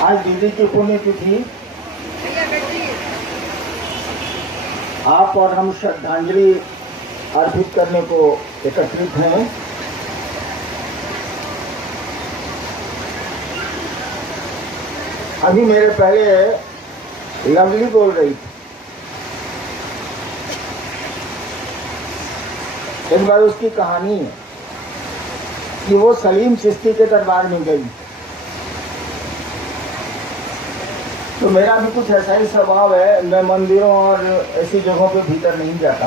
आज दीदी की पुण्यतिथि, आप और हम श्रद्धांजलि अर्पित करने को एकत्रित हैं। अभी मेरे पहले लवली बोल रही थी, एक बार उसकी कहानी है कि वो सलीम चिश्ती के दरबार में गई। तो मेरा भी कुछ ऐसा ही स्वभाव है, मैं मंदिरों और ऐसी जगहों पे भीतर नहीं जाता।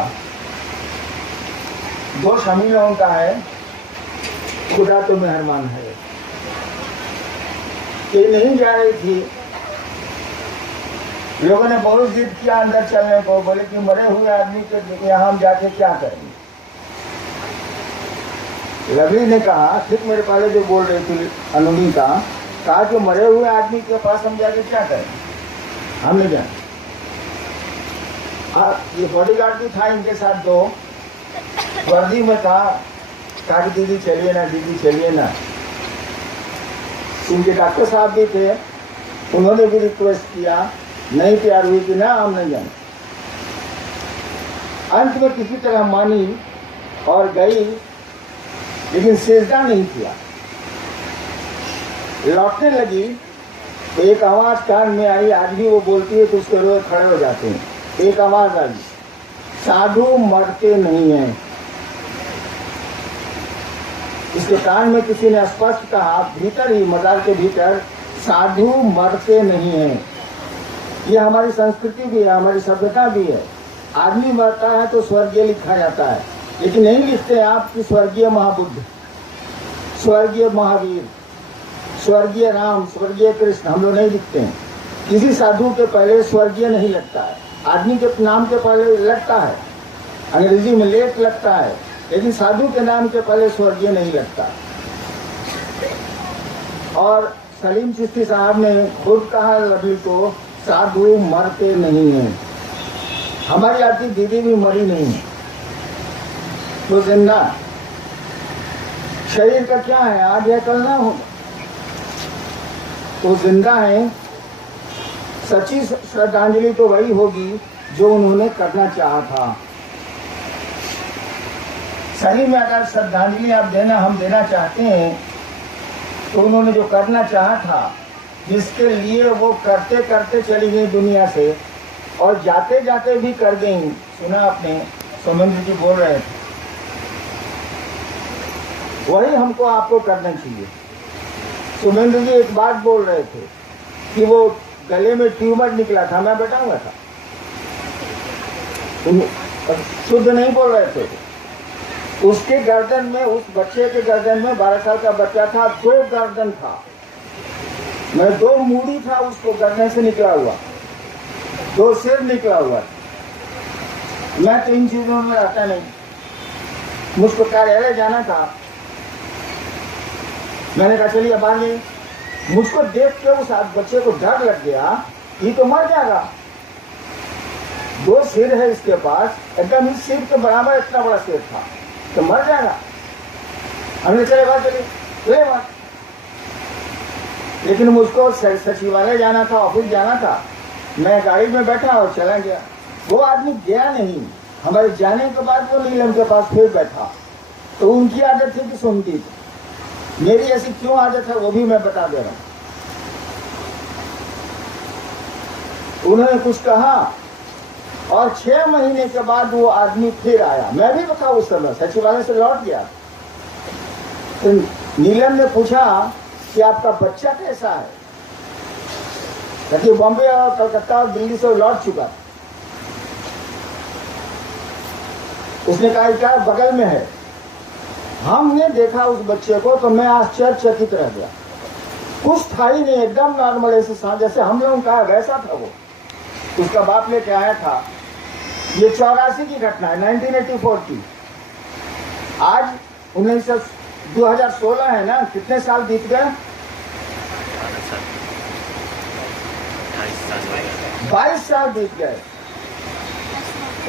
दोष हम ही लोगों का है, खुदा तो मेहरबान है। ये नहीं जा रही थी, लोगों ने बहुत जिद किया अंदर चलने को, बोले कि मरे हुए आदमी के यहाँ हम जाके क्या करेंगे। लवली ने कहा, ठीक मेरे पहले जो बोल रही थी अनुमिता, कहा कि मरे हुए आदमी के पास हम जाके क्या करें, हम नहीं जाए। ये बॉडीगार्ड भी था इनके साथ, दो वर्दी में था। कहा कि दीदी चलिए ना, दीदी चलिए ना। इनके डॉक्टर साहब भी थे, उन्होंने भी रिक्वेस्ट किया, नहीं तैयार हुई कि ना हम नहीं जाए। अंत में किसी तरह मानी और गई, लेकिन सेजदा नहीं किया। लौटने लगी तो एक आवाज कान में आई, आदमी वो बोलती है तो उसके रोज खड़े हो जाते हैं। एक आवाज आई, साधु मरते नहीं हैं। इसके कान में किसी ने स्पष्ट कहा, भीतर ही मजार के भीतर, साधु मरते नहीं हैं। ये हमारी संस्कृति भी है, हमारी सभ्यता भी है। आदमी मरता है तो स्वर्गीय लिखा जाता है, लेकिन नहीं लिखते आप कि स्वर्गीय महाबुद्ध, स्वर्गीय महावीर, स्वर्गीय राम, स्वर्गीय कृष्ण, हम लोग नहीं लिखते हैं। किसी साधु के पहले स्वर्गीय नहीं लगता है, आदमी के नाम के पहले लगता है, अंग्रेजी में लेट लगता है, लेकिन साधु के नाम के पहले स्वर्गीय नहीं लगता। और सलीम चिश्ती साहब ने खुद कहा लवली को, साधु मरते नहीं हैं। हमारी आती दीदी भी मरी नहीं है, तो जिंदा। शरीर का क्या है, आज है कल ना हो, तो जिंदा है। सच्ची श्रद्धांजलि तो वही होगी जो उन्होंने करना चाहा था। सही में अगर श्रद्धांजलि आप देना, हम देना चाहते हैं, तो उन्होंने जो करना चाहा था, जिसके लिए वो करते करते चली गई दुनिया से, और जाते जाते भी कर गई। सुना आपने, सोमेंद्र जी बोल रहे थे, वही हमको आपको करना चाहिए। सोमेंद्र जी एक बात बोल रहे थे कि वो गले में ट्यूमर निकला था, मैं बैठा हुआ था, शुद्ध नहीं बोल रहे थे। उसके गर्दन में, उस बच्चे के गर्दन में, 12 साल का बच्चा था, 2 गर्दन था, मैं 2 मूड़ी था उसको गर्दन से निकला हुआ, 2 सिर निकला हुआ। मैं तो इन चीजों में रहता नहीं, मुझको कार्यालय जाना था। मैंने कहा चलिए बाहर नहीं, मुझको देख के उस बच्चे को डर लग गया, ये तो मर जाएगा। 2 सिर है इसके पास, एकदम इस सिर के बराबर इतना बड़ा सिर था, तो मर जाएगा। हमने चले बाहर, चलिए बात। लेकिन मुझको सचिवालय जाना था, ऑफिस जाना था, मैं गाड़ी में बैठा और चला गया। वो आदमी गया नहीं, हमारे जाने के बाद वो नीलम के पास फिर बैठा। तो उनकी आदत थी कि सुनती थी, मेरी ऐसी क्यों आदत है वो भी मैं बता दे रहा हूं। उन्होंने कुछ कहा और 6 महीने के बाद वो आदमी फिर आया। मैं भी बता, उस समय सचिवालय से लौट गया। तो नीलम ने पूछा कि आपका बच्चा कैसा है, क्योंकि बॉम्बे और कलकत्ता और दिल्ली से लौट चुका। उसने कहा क्या बगल में है। हमने देखा उस बच्चे को तो मैं आश्चर्यचकित रह गया। कुछ था ही नहीं, एकदम नॉर्मल, ऐसे जैसे हम लोगों का वैसा था वो। उसका बाप लेके आया था। ये 84 की घटना है, 1984 की। आज 2016 है ना, कितने साल बीत गए, 22 साल बीत गए।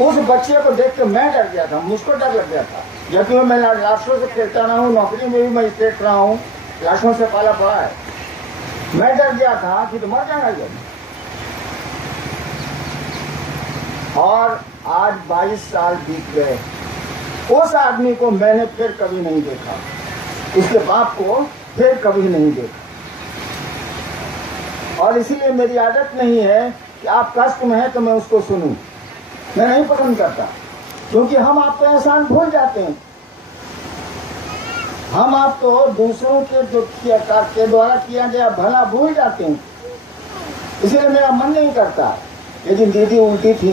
उस बच्चे को देख के मैं डर गया था, मुझको डर लग गया था। जबकि मैं लाशों से खेलता रहा हूँ, नौकरी में भी मैं स्टेट रहा हूँ, लाशों से पाला पड़ा है। मैं डर गया था कि तो मर जाएगा ये। और आज 22 साल बीत गए, उस आदमी को मैंने फिर कभी नहीं देखा, उसके बाप को फिर कभी नहीं देखा। और इसीलिए मेरी आदत नहीं है कि आप कष्ट में हैं तो मैं उसको सुनूं, मैं नहीं पसंद करता, क्योंकि हम आप तो एहसान भूल जाते हैं। हम आप तो दूसरों के जो के द्वारा किया गया भला भूल जाते हैं। इसलिए मेरा मन नहीं करता। लेकिन दीदी उल्टी थी,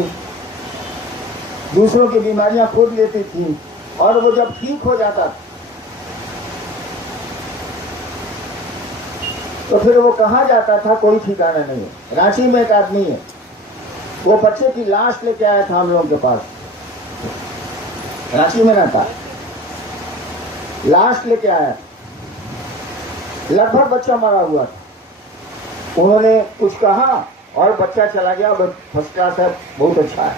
दूसरों की बीमारियां खोद लेती थी, और वो जब ठीक हो जाता तो फिर वो कहाँ जाता था कोई ठिकाना नहीं है। रांची में एक आदमी है, वो बच्चे की लाश लेके आया था हम लोगों के पास, रांची में रहता, लाश लेके आया, लगभग बच्चा मरा हुआ था। उन्होंने कुछ कहा और बच्चा चला गया, फर्स्ट क्लास है, बहुत अच्छा है।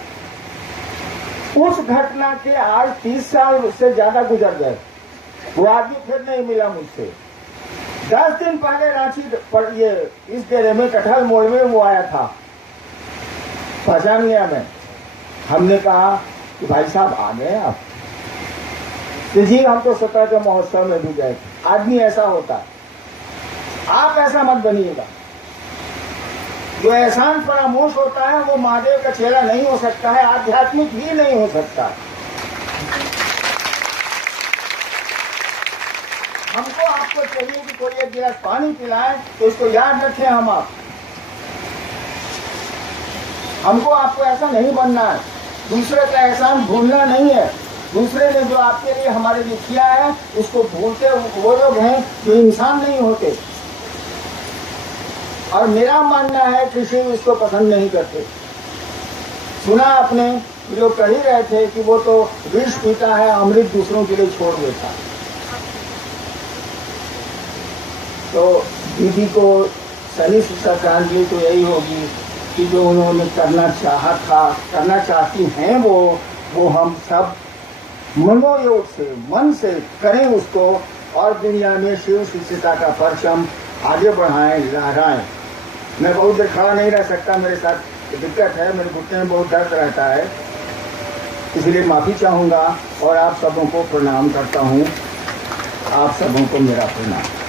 उस घटना के आज 30 साल से ज्यादा गुजर गए, वो आदमी फिर नहीं मिला मुझसे। 10 दिन पहले रांची पर ये इस डेरे में कटहल मोड़ में वो आया था, पहचान गया मैं। हमने कहा कि भाई साहब आ गए आप? तो जी हम तो स्वतः के महोत्सव में भी गए। आदमी ऐसा होता है, आप ऐसा मत बनिएगा। जो एहसान फरामोश होता है वो महादेव का चेला नहीं हो सकता है, आध्यात्मिक भी नहीं हो सकता। हमको आपको चाहिए कि कोई एक गिलास पानी पिलाए तो इसको याद रखें हम आप। हमको आपको ऐसा नहीं बनना है, दूसरे का एहसान भूलना नहीं है। दूसरे ने जो आपके लिए हमारे लिए किया है उसको भूलते वो लोग हैं जो इंसान नहीं होते। और मेरा मानना है कि शिव इसको पसंद नहीं करते। सुना आपने जो कह ही रहे थे कि वो तो विष पीता है, अमृत दूसरों के लिए छोड़ देता। तो दीदी को सही श्रद्धांजलि तो यही होगी कि जो उन्होंने करना चाहा था, करना चाहती हैं वो हम सब मनोयोग से, मन से करें उसको, और दुनिया में शिव शिष्यता का परचम आगे बढ़ाएं, लहराएं। मैं बहुत देर खड़ा नहीं रह सकता, मेरे साथ दिक्कत है, मेरे घुटने में बहुत दर्द रहता है, इसलिए माफी चाहूंगा और आप सबों को प्रणाम करता हूं। आप सबों को मेरा प्रणाम।